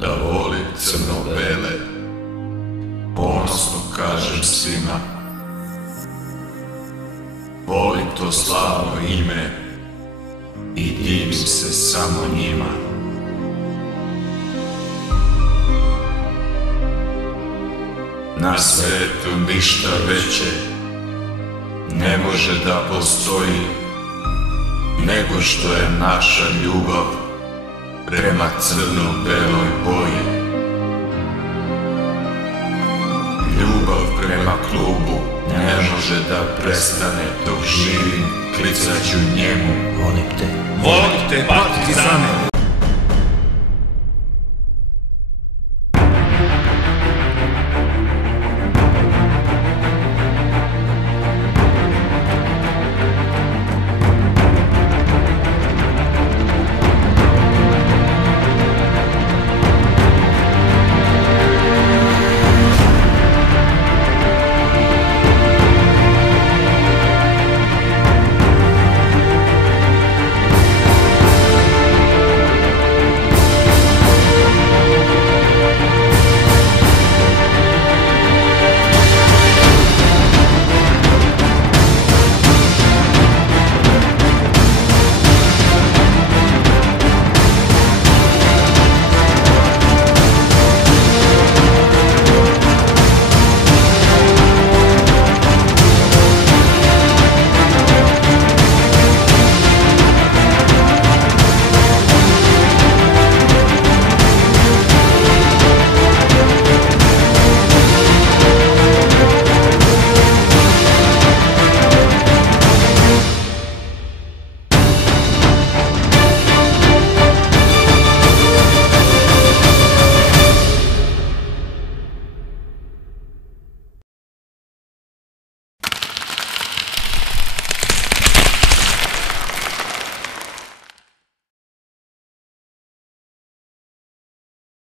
da volim crno-bele, ponosno kažem svima, volim to slavno ime i divim se samo njima. Na svetu ništa veće ne može da postoji nego što je naša ljubav prema crno-beloj boji. Ljubav prema klubu ne može da prestane dok živim, klicaću njemu. Volim te, partizane.